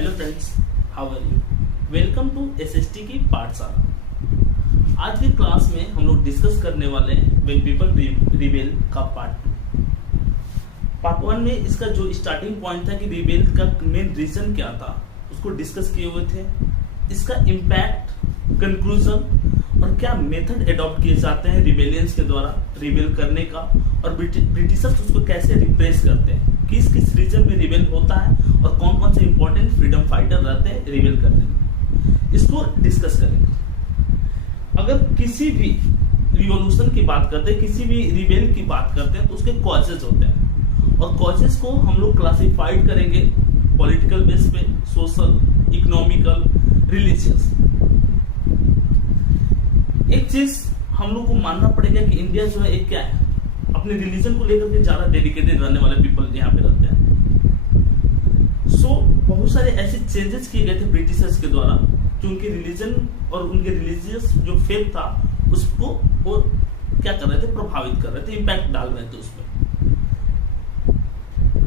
Hello friends, how are you? Welcome to SST की पाठशाला। आज के क्लास में हम लोग डिस्कस करने वाले हैं व्हेन पीपल रिबेल का पार्ट 1 में इसका जो स्टार्टिंग पॉइंट था कि रिबेल का मेन रीजन क्या था उसको डिस्कस किए हुए थे, इसका इम्पैक्ट, कंक्लूजन और क्या मेथड एडॉप्ट किए जाते हैं रिबेलियंस के द्वारा रिबेल करने का, और ब्रिटिशर्स उसको कैसे रिप्रेस करते हैं, किस किस रीजन में रिबेल होता है और कौन कौन से इंपॉर्टेंट फ्रीडम फाइटर रहते हैं रिबेल करने में, इसको डिस्कस करेंगे। अगर किसी भी रिवॉल्यूशन की बात करते हैं, किसी भी रिबेल की बात करते हैं तो उसके कॉजेज होते हैं, और कॉजेज को हम लोग क्लासिफाइड करेंगे पॉलिटिकल बेस पे, सोशल, इकोनॉमिकल, रिलीजियस। एक चीज हम लोग को मानना पड़ेगा कि इंडिया जो है एक क्या है, अपने रिलीजन को लेकर के ज्यादा डेडिकेटेड रहने वाले पीपल यहाँ पे रहते हैं। बहुत सारे ऐसे चेंजेस किए गए थे ब्रिटिशर्स के द्वारा जो उनके रिलीजन और उनके रिलीजियस जो फेथ था उसको वो क्या कर रहे थे, प्रभावित कर रहे थे, इम्पैक्ट डाल रहे थे उस पर।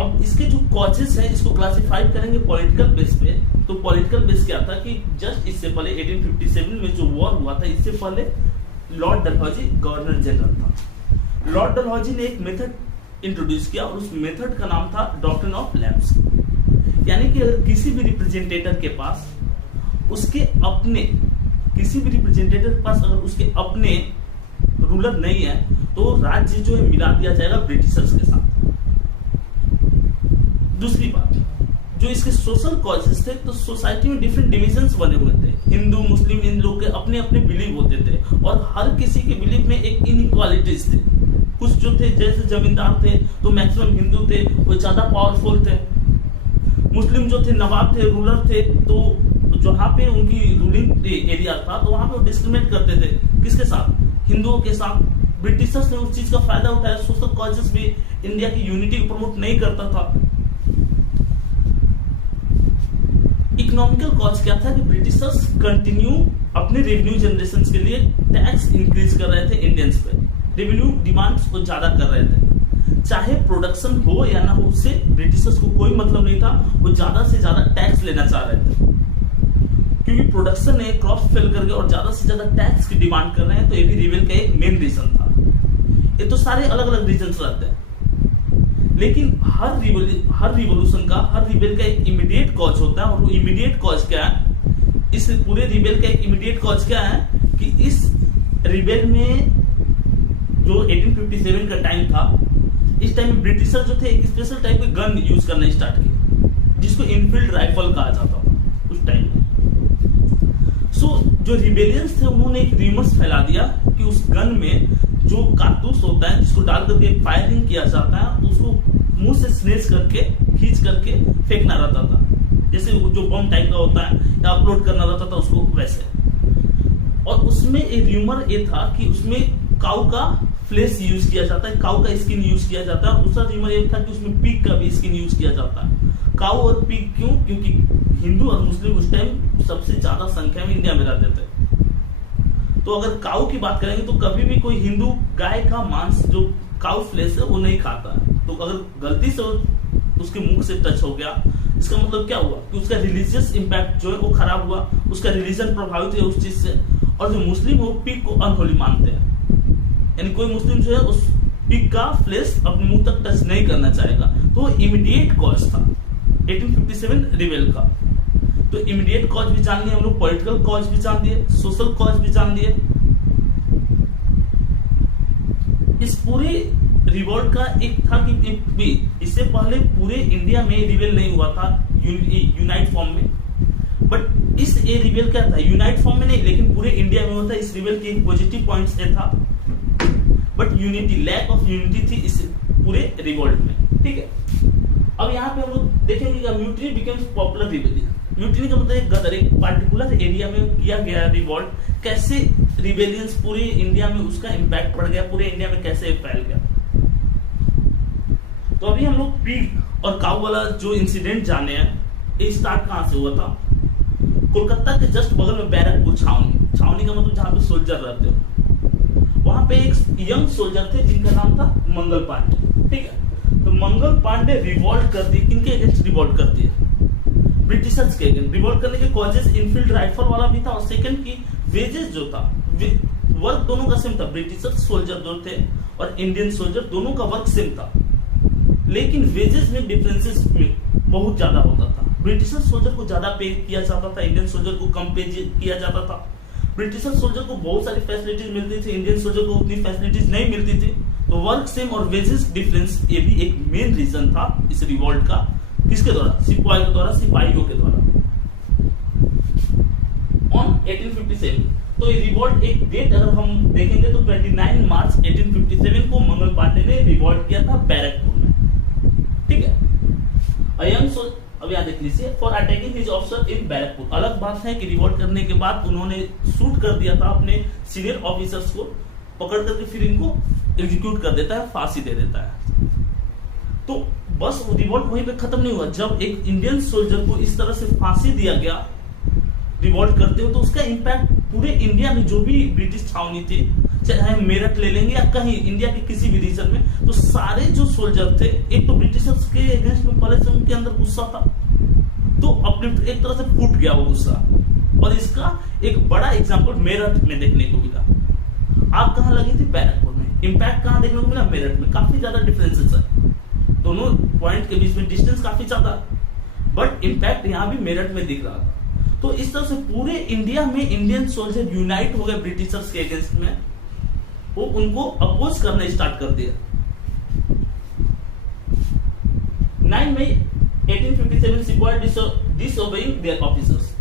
अब इसके जो कॉजेस हैं इसको क्लासिफाइड करेंगे पॉलिटिकल बेस पे। तो पॉलिटिकल बेस क्या था कि जस्ट इससे पहले 1857 में जो वॉर हुआ था, इससे पहले लॉर्ड डलहौजी गवर्नर जनरल था। लॉर्ड डलहौजी ने एक मेथड इंट्रोड्यूस किया और उस मेथड का नाम था डॉक्ट्रिन ऑफ लैम्स। यानी कि अगर किसी भी रिप्रेजेंटेटर के पास उसके अपने अगर उसके अपने रूलर नहीं है तो राज्य जो है मिला दिया जाएगा ब्रिटिशर्स के साथ। दूसरी बात, जो इसके सोशल कॉजेस थे, तो सोसाइटी में डिफरेंट डिविजन्स बने हुए थे, हिंदू मुस्लिम, इन लोग के अपने अपने बिलीव होते थे और हर किसी के बिलीव में एक इनइक्वालिटीज थे। कुछ जो थे जैसे जमींदार थे तो मैक्सिमम हिंदू थे, वो ज्यादा पावरफुल थे। मुस्लिम जो थे नवाब थे, रूलर थे, तो जहाँ पे उनकी रूलिंग एरिया था तो वहां पे वो डिस्क्रिमिनेट करते थे, किसके साथ, हिंदुओं के साथ। ब्रिटिशर्स ने उस चीज का फायदा उठाया। सोशल कॉजेस भी इंडिया की यूनिटी को प्रमोट नहीं करता था। इकोनॉमिकल कॉज क्या था कि ब्रिटिशर्स कंटिन्यू अपने रेवेन्यू जनरेशन के लिए टैक्स इंक्रीज कर रहे थे इंडियंस पे, रेवेन्यू डिमांड्स को ज्यादा कर रहे थे। चाहे प्रोडक्शन हो या ना हो, उससे ब्रिटिशर्स को कोई मतलब नहीं था, वो ज्यादा से ज्यादा टैक्स लेना चाह रहे थे। क्योंकि प्रोडक्शन ने क्रॉप फेल कर गया और ज्यादा से ज्यादा टैक्स की डिमांड कर रहे हैं, तो ये भी रिबेल का एक मेन रीजन था। ये तो सारे अलग अलग रीजन रहते हैं, लेकिन हर रिवोल्यूशन का, हर रिबेल का एक इमीडिएट कॉज होता है। और वो इमीडिएट कॉज क्या है, इस पूरे रिबेल का एक इमीडिएट कॉज क्या है कि इस रिबेल में जो 1857 का टाइम था, इस टाइम में ब्रिटिशर जो थे एक स्पेशल टाइप के गन यूज करना स्टार्ट किया जिसको इनफील्ड राइफल कहा जाता था उस टाइम में। जो रिबेलियंस थे उन्होंने एक र्यूमर्स फैला दिया कि उस गन में जो कारतूस होता है जिसको डाल करके फायरिंग किया जाता है, तो उसको मुंह से स्नेच करके, खींच करके फेंकना रहता था, जैसे जो बम टाइप का होता है या अपलोड करना रहता था उसको वैसे। और उसमें एक र्यूमर ये था कि उसमें काऊ का फ्लेश यूज किया जाता है, काऊ का स्किन यूज किया जाता है। और दूसरा र्यूमर ये था कि उसमें पिग का भी स्किन यूज किया जाता है। काऊ और पिग क्यों? क्योंकि हिंदू और मुस्लिम उस टाइम सबसे ज्यादा संख्या में इंडिया में रहते थे। तो अगर काऊ की बात करेंगे तो कभी भी कोई हिंदू गाय का मांस, जो काऊ फ्लेश है, वो नहीं खाता। तो अगर गलती से उसके मुंह से टच हो गया, इसका मतलब क्या हुआ कि उसका रिलीजियस इंपैक्ट जो है वो खराब हुआ, उसका रिलीजन प्रभावित हुआ उस चीज से। और जो मुस्लिम वो पिग को अनहोली मानते हैं, यानी कोई मुस्लिम जो है उस पिग का फ्लेश अपने मुंह तक टच नहीं करना चाहेगा। तो इमीडिएट कॉज था 1857 रिबेल का। तो इमीडिएट कॉज भी जान लिए हम लोग, पॉलिटिकल कॉज भी जान दिए, सोशल कॉज भी जान दिए। इस पूरे रिवॉल्ट का एक था कि इससे पहले पूरे इंडिया में रिबेल नहीं हुआ था यूनाइट फॉर्म में, बट इस ए रिबेल क्या था, यूनाइट फॉर्म में नहीं लेकिन पूरे इंडिया में होता। इस रिबेल के एक पॉजिटिव पॉइंट्स ये था, but unity, lack of unity थी इस पूरे रिवॉल्ट में। ठीक है, अब यहाँ पे हम लोग देखेंगे कि mutiny becomes popular rebellion. Mutiny का मतलब एक गदर, एक पार्टिकुलर एरिया में किया गया रिवॉल्ट, कैसे रिबेलियंस पूरे इंडिया में उसका इंपैक्ट पड़ गया, पूरे इंडिया में कैसे फैल गया। तो अभी हम लोग पिग और काऊ वाला जो इंसिडेंट जाने हैं, ये स्टार्ट कहां से हुआ था? कोलकाता के जस्ट बगल में बैरकपुर छावनी का मतलब जहां पे सोल्जर रहते हो, वहां पे एक यंग सोल्जर थे जिनका नाम था मंगल पांडे। ठीक है, तो मंगल पांडे रिवॉल्ट कर दिए। किनके अगेंस्ट रिवॉल्ट करती है? ब्रिटिशर्स के अगेंस्ट। रिवॉल्ट करने के कॉजेस इनफील्ड राइफल वाला भी था, और सेकंड की वेजेस जो था, वर्क दोनों का सेम था। ब्रिटिशर्स सोल्जर जो थे और इंडियन सोल्जर दोनों का वर्क सेम था, लेकिन वेजेस में डिफरेंसेस बहुत ज्यादा होता था। ब्रिटिशर सोल्जर को ज्यादा पे किया जाता था, इंडियन सोल्जर को कम पे किया जाता था। ब्रिटिशर सोल्जर को बहुत सारी फैसिलिटीज मिलती थी, इंडियन सोल्जर को उतनी फैसिलिटीज नहीं मिलती थी। तो वर्क सेम और वेजेस डिफरेंस, ये भी एक मेन रीजन था इस रिवॉल्ट का। किसके द्वारा? सिपाही के द्वारा, सिपाहियों के द्वारा। ऑन 1857, तो ये रिवॉल्ट एक डेट अगर हम देखेंगे तो 29 मार्च 1857 को मंगल पांडे ने रिवॉल्ट किया था बैरकपुर में। ठीक है, अब यहाँ देख लीजिए, for attacking his officer in Barrackpore. अलग बात है कि रिवॉल्ट करने के बाद उन्होंने शूट कर दिया था अपने सीनियर ऑफिसर्स को, पकड़ करके फिर इनको एग्जीक्यूट कर देता है, फांसी दे देता है। तो बस रिवॉल्ट वहीं पे खत्म नहीं हुआ। जब एक इंडियन सोल्जर को इस तरह से फांसी दिया गया रिवॉल्ट करते हुए, तो उसका इंपैक्ट पूरे इंडिया में जो भी ब्रिटिश छावनी थी, चाहे मेरठ ले लेंगे या कहीं इंडिया के किसी भी रीजन में, तो सारे जो सोल्जर थे, एक तो ब्रिटिशर्स के अगेंस्ट में पहले से उनके अंदर गुस्सा था, तो अपने एक तरह से फूट गया वो गुस्सा। और इसका एक बड़ा एग्जांपल मेरठ में देखने को मिला। आग कहाँ लगी थी? बैरकपुर में। इंपैक्ट कहाँ देखने को मिला? मेरठ में। काफी ज्यादा डिफरेंसेस है दोनों पॉइंट के बीच में, डिस्टेंस काफी ज्यादा, बट इंपैक्ट यहाँ भी मेरठ में दिख रहा था। तो इस तरह से पूरे इंडिया में इंडियन सोल्जर यूनाइट हो गए ब्रिटिशर्स के अगेंस्ट में, वो उनको अपोज करना स्टार्ट कर दिया। 9 मई 1857 सिपाही डिसोबेइंग देयर ऑफिसर्स।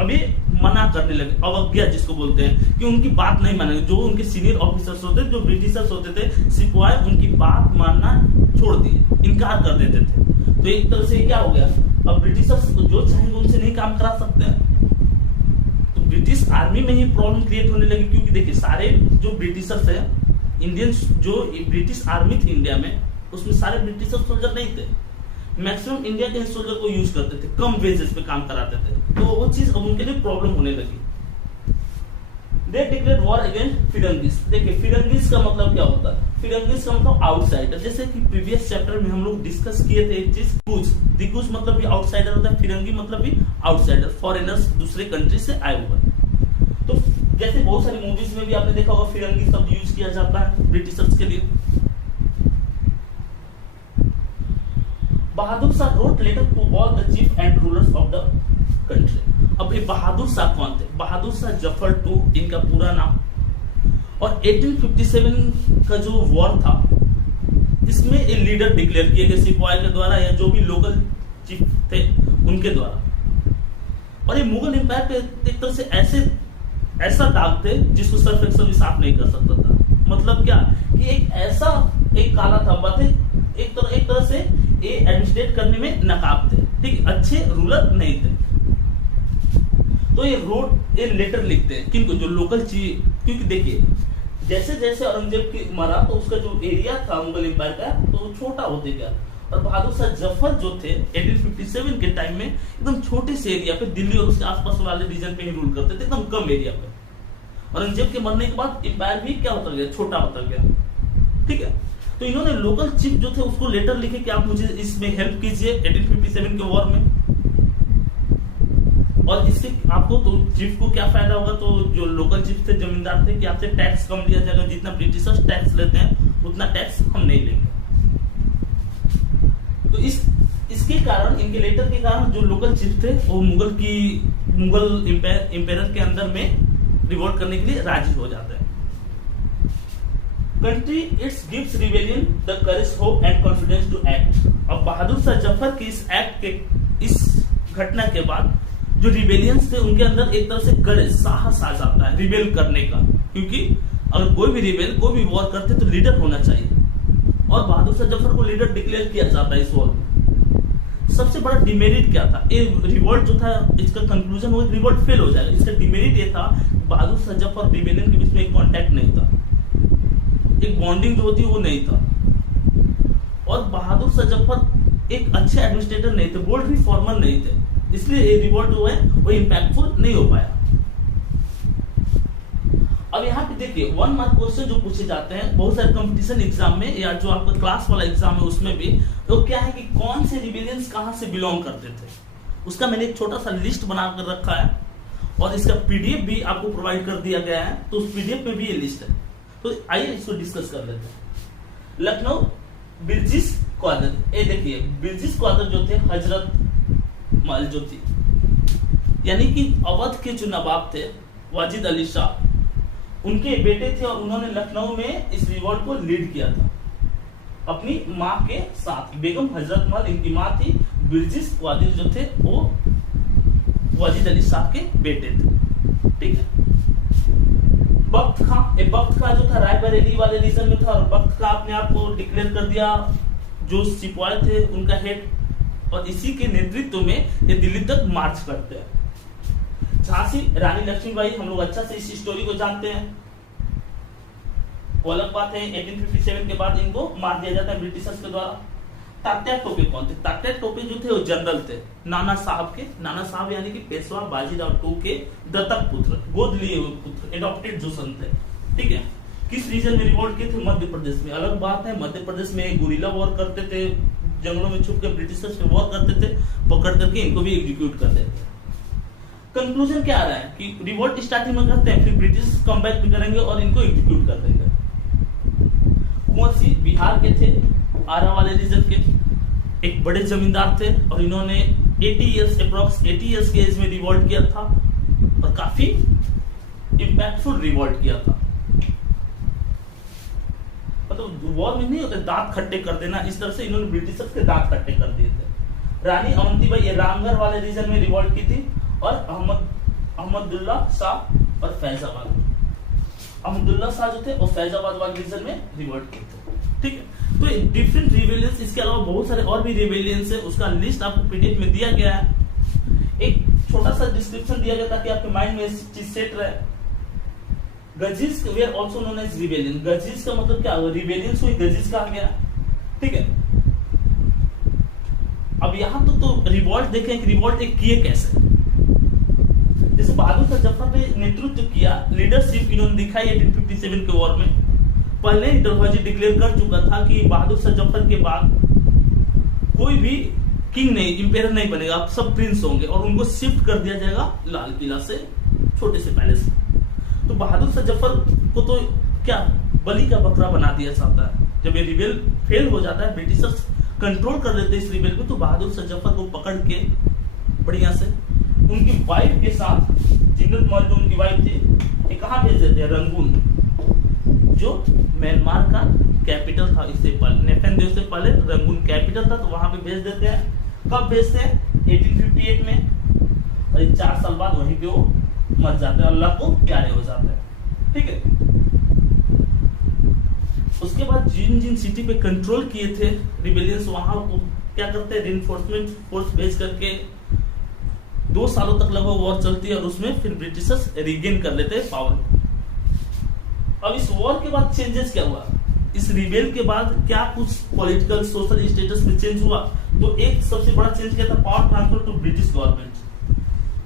अभी मना करने लगे, अवज्ञा जिसको बोलते हैं, कि उनकी बात नहीं मानेंगे। जो उनके सीनियर ऑफिसर्स होते, जो ब्रिटिशर्स होते थे, सिपाही उनकी बात मानना छोड़ दिए, इनकार कर देते थे। तो एक तरह से क्या हो गया, अब ब्रिटिशर्स जो चाहेंगे उनसे नहीं काम करा सकते हैं। तो ब्रिटिश आर्मी में ही प्रॉब्लम क्रिएट होने लगी, क्योंकि देखिए सारे जो ब्रिटिशर्स हैं, इंडियन जो ब्रिटिश आर्मी थी इंडिया में, उसमें सारे ब्रिटिशर सोल्जर नहीं थे। मैक्सिमम इंडिया के सोल्जर को यूज करते थे, कम वेजेस पे काम कराते थे, तो वो चीज अब उनके लिए प्रॉब्लम होने लगी। दे डिक्लेयर वॉर अगेंस्ट फिरंगीज। देखिए फिरंगीज का मतलब क्या होता है? फिरंगीज का मतलब आउटसाइडर। जैसे कि प्रीवियस चैप्टर में हम लोग डिस्कस किए थे एक चीज, कुछ दिकुछ मतलब भी आउटसाइडर होता है, फिरंगी मतलब भी आउटसाइडर, फॉरेनर्स, दूसरे कंट्री से आए हुए। तो जैसे बहुत सारी मूवीज में भी आपने देखा होगा फिरंगी शब्द यूज किया जाता है ब्रिटिशर्स के लिए। Bahadur Shah wrote letter to all the chief and rulers of the country. अब ये बहादुर शाह कौन थे? बहादुर शाह जफर II इनका पूरा नाम। और 1857 का जो वॉर था, इसमें ये लीडर डिक्लेयर किए गए सिपाही के द्वारा या जो भी लोकल चीफ थे उनके द्वारा। और ये मुगल एम्पायर पे एक तरह से ऐसा दाग थे जिसको सर्फ एक्सल भी साफ नहीं कर सकता था। मतलब क्या कि एक काला धब्बा थे, एक तरह से ये एडमिनिस्ट्रेट करने में नाकाम थे, ठीक, अच्छे रूलर नहीं थे। तो ये लेटर लिखते हैं किनको? जो लोकल चीज, क्योंकि देखिए जैसे जैसे औरंगजेब की मरा तो उसका जो एरिया था मुगल एम्पायर का तो छोटा होते गया। और बहादुर शाह जफर जो थे 1857 के टाइम में एकदम छोटे से एरिया पे, दिल्ली और उसके आसपास वाले रीजन पे ही रूल करते थे, एकदम कम एरिया पे। औरंगजेब के मरने के बाद एम्पायर भी क्या होता गया? छोटा होता गया। ठीक है, तो इन्होंने लोकल चीफ जो थे उसको लेटर लिखे कि आप मुझे इसमें हेल्प कीजिए 1857 के वॉर में। और इससे आपको तो चीफ को क्या फायदा होगा? तो जो लोकल चीफ थे, जमींदार थे, कि आपसे टैक्स कम लिया जाएगा, जितना ब्रिटिशर्स टैक्स लेते हैं उतना टैक्स हम नहीं लेंगे। तो इसके कारण, इनके लेटर के कारण जो लोकल चीफ थे वो मुगल एम्पायर के अंदर में रिवोल्ट करने के लिए राजी हो जाते हैं। Country it's gives rebellion the courage, hope and confidence to act. अब बहादुर शाह जफर की इस एक्ट के, इस घटना के बाद जो रिबेलियंस थे उनके अंदर एक तरह से करेज, साहस आ जाता है रिबेल करने का, क्योंकि अगर कोई भी रिबेल, कोई भी वॉर करते तो लीडर होना चाहिए। और बहादुर शाह जफर को लीडर डिक्लेयर किया जाता है इस वॉर में। सबसे बड़ा डिमेरिट क्या था? ये रिवोल्ट जो था, इसका कंक्लूजन हो, रिवोल्ट फेल हो जाएगा। इसका डिमेरिट ये था बहादुर शाह जफर और रिबेलियन के बीच में एक कॉन्टेक्ट नहीं था, एक बॉन्डिंग जो होती है वो नहीं था। और बहादुर शाह जफर एक अच्छे एडमिनिस्ट्रेटर नहीं थे, बोल्ड रिफॉर्मर नहीं थे, इसलिए ये रिवोल्ट जो है वो इम्पैक्टफुल नहीं हो पाया। अब यहाँ पे देखिए 1 मार्क क्वेश्चन जो पूछे जाते हैं बहुत सारे कंपटीशन एग्जाम में, या जो आपका क्लास वाला एग्जाम है उसमें भी, तो क्या है कि कौन से रिबेलियंस कहां से बिलोंग करते थे? उसका मैंने एक छोटा सा लिस्ट बना कर रखा है और इसका पीडीएफ भी आपको प्रोवाइड कर दिया गया है, तो उस पीडीएफ में भी ये लिस्ट है। तो आइए इसको डिस्कस कर लेते हैं। लखनऊ बिरजिस क्वादर, ये देखिए बिरजिस क्वादर जो थे हजरत महल जो थी, यानी कि अवध के जो नवाब थे वाजिद अली शाह, उनके बेटे थे और उन्होंने लखनऊ में इस रिवॉल्ट को लीड किया था अपनी माँ के साथ। बेगम हजरत महल इनकी माँ थी, बिरजिस क्वादर जो थे वो वाजिद अली शाह के बेटे थे। ठीक है। बख्त खां जो था रायबरेली वाले रीजन में था और बख्त खां अपने आप को डिक्लेयर कर दिया जो सिपाही थे उनका हेड, और इसी के नेतृत्व में ये दिल्ली तक मार्च करते हैं। झांसी रानी लक्ष्मीबाई, हम लोग अच्छा से इस स्टोरी को जानते हैं, वो अलग बात है। 1857 के बाद इनको मार दिया जाता है ब्रिटिशर्स के द्वारा। तात्या टोपे कौन थे? तात्या टोपे जो थे वो जनरल थे नाना साहब के, नाना साहब यानी कि पेशवा बाजीराव टू के दत्तक पुत्र, गोद लिए हुए पुत्र, एडॉप्टेड जो सन थे। ठीक है। किस रीजन में रिवोल्ट किए थे? मध्य प्रदेश में। अलग बात है, मध्य प्रदेश में गुरिल्ला वॉर करते थे, जंगलों में छुप के ब्रिटिशर्स पे वॉर करते थे, पकड़ करके इनको भी एग्जीक्यूट कर देते थे। कंक्लूजन क्या आ रहा है कि रिवोल्ट स्टार्टिंग में करते हैं, फिर ब्रिटिश कमबैक भी करेंगे और इनको एग्जीक्यूट कर देंगे। कुंवर सिंह बिहार के थे, आरा वाले रीजन के, एक बड़े जमींदार थे और इन्होंने 80 इयर्स के एज में रिवोल्ट किया था और काफी इंपैक्टफुल रिवोल्ट किया था। मतलब वॉर में नहीं होते दांत खट्टे कर देना, इस तरह से इन्होंने ब्रिटिशर्स के दांत खट्टे कर दिए थे। रानी अवंतीबाई रामगढ़ वाले रीजन में रिवोल्ट की थी और अहमदुल्ला शाह और फैजाबाद, अहमदुल्ला शाह जो थे वो फैजाबाद वाले रीजन में रिवोल्ट किए थे। ठीक है। तो डिफरेंट रिवेलियंस, इसके अलावा बहुत सारे और भी रिवेलियंस है, उसका लिस्ट आपको पीडीएफ में दिया गया है। एक छोटा सा डिस्क्रिप्शन दिया गया ताकि आपके माइंड में चीज सेट रहे। गजीज were also known as rebellion. गजीज का मतलब क्या हुआ? रिवेलियंस हुई, गजीज कहा गया। ठीक है। अब यहां तो रिवोल्ट देखें कि रिवोल्ट एक किए कैसे। जैसे बहादुर शाह जफर ने नेतृत्व किया, लीडरशिप इन्होंने दिखाई 1857 के वॉर में। पहले ही डलहौजी डिक्लेयर कर चुका था कि बहादुर शाह जफर के बाद कोई भी किंग नहीं, इंपेयर नहीं बनेगा, सब प्रिंस होंगे और उनको शिफ्ट कर दिया जाएगा लाल किला से छोटे से पैलेस में। तो बहादुर शाह जफर को तो क्या बलि का बकरा बना दिया जाता है। जब ये रिबेल फेल हो जाता है, ब्रिटिशर्स कंट्रोल कर लेते हैं इस रिबेल को, तो बहादुर शाह जफर को पकड़ के बढ़िया से उनकी वाइफ के साथ, जिन्नत महल जो उनकी वाइफ थी, ये कहाँ भेज देते हैं? रंगून, जो म्यांमार का कैपिटल था। इससे पहले नेफेनदेव से पहले रंगून कैपिटल था, तो वहां पे भेज देते हैं। कब भेजते हैं? 1858 में। और 4 साल बाद वहीं पे वो मर जाते हैं, अल्लाह को प्यारे हो जाते हैं। ठीक है। उसके बाद जिन जिन सिटी पे कंट्रोल किए थे रिबेलियंस, वहां क्या करते हैं? रिइंफोर्समेंट फोर्स भेज करके 2 सालों तक लगभग वॉर चलती है और उसमें फिर ब्रिटिशर्स रिगेन कर लेते हैं पावर। अब इस वॉर के बाद चेंजेस क्या हुआ? इस रिबेल के बाद क्या कुछ पॉलिटिकल सोशल स्टेटस में चेंज हुआ? तो एक सबसे बड़ा चेंज क्या था? Power transfer to British government.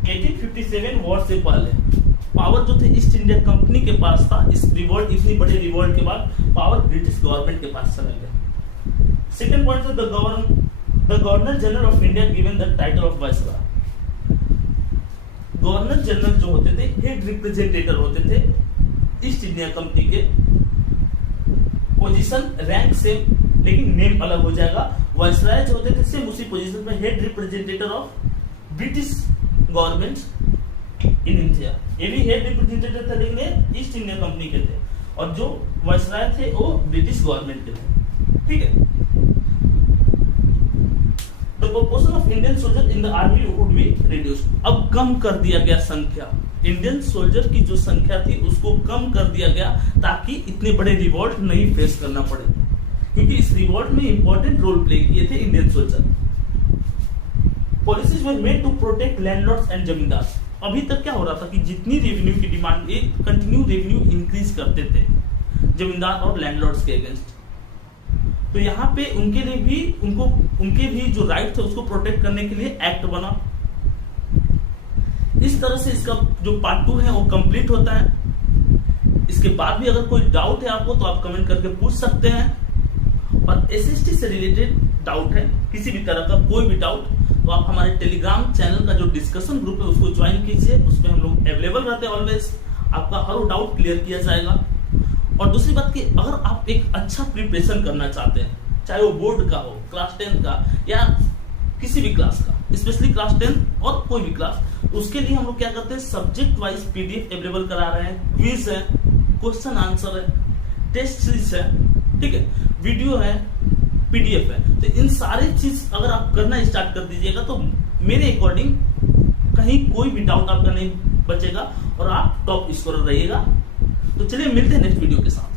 1857 war से पहले पावर जो थे ईस्ट इंडिया कंपनी के पास था। इस रिवोल्ट, इतनी बड़ी रिवोल्ट के बाद पावर ब्रिटिश गवर्नमेंट के पास चला गया। सेकंड पॉइंट था the governor general of India given the title of viceroy. Governor general जो होते थे हेड रिप्रेजेंटेटिव होते थे ईस्ट इंडिया कंपनी के। पोजीशन रैंक सेम लेकिन नेम अलग हो जाएगा। वायसराय जो होते थे सेम उसी पोजीशन पे, head representative of British government in India. ये भी हेड रिप्रेजेंटेटिव थे लेकिन ईस्ट इंडिया कंपनी के थे, और जो वायसराय थे वो ब्रिटिश गवर्नमेंट के थे। ठीक है। The proportion of Indian soldiers in the army would be reduced. अब कम कर दिया गया संख्या, इंडियन सोल्जर की जो संख्या थी उसको कम कर दिया गया ताकि इतने बड़े रिवोल्ट नहीं फेस करना पड़े, क्योंकि इस रिवोल्ट में इंपॉर्टेंट रोल प्ले किए थे Indian soldier. Policies were made to protect landlords and zamindar. अभी तक क्या हो रहा था कि जितनी रेवेन्यू की डिमांड, एक कंटिन्यू रेवेन्यू इंक्रीज करते थे जमींदार और लैंडलॉर्ड्स के अगेंस्ट। तो यहाँ पे उनके लिए भी, उनके भी जो राइट थे उसको प्रोटेक्ट करने के लिए एक्ट बना। इस तरह से इसका जो पार्ट 2 है वो कंप्लीट होता है। इसके बाद भी अगर कोई डाउट है आपको तो आप कमेंट करके पूछ सकते हैं, और एसएसटी से रिलेटेड डाउट है, किसी भी तरह का कोई भी डाउट तो आप हमारे टेलीग्राम चैनल का जो डिस्कशन ग्रुप है उसको ज्वाइन कीजिए। उसमें हम लोग अवेलेबल रहते हैं ऑलवेज, आपका हर डाउट क्लियर किया जाएगा। और दूसरी बात कि अगर आप एक अच्छा प्रिपरेशन करना चाहते हैं, चाहे वो बोर्ड का हो, क्लास 10 का या किसी भी क्लास का, स्पेशली क्लास 10 और कोई भी क्लास, उसके लिए हम लोग क्या करते हैं, सब्जेक्ट वाइज पीडीएफ अवेलेबल करा रहे हैं, क्विज है, क्वेश्चन आंसर है, टेस्ट सीरीज है, ठीक है, वीडियो है, पीडीएफ है। तो इन सारी चीज अगर आप करना स्टार्ट कर दीजिएगा तो मेरे अकॉर्डिंग कहीं कोई भी डाउट आपका नहीं बचेगा और आप टॉप स्कोरर रहिएगा। तो चलिए मिलते हैं नेक्स्ट वीडियो के साथ।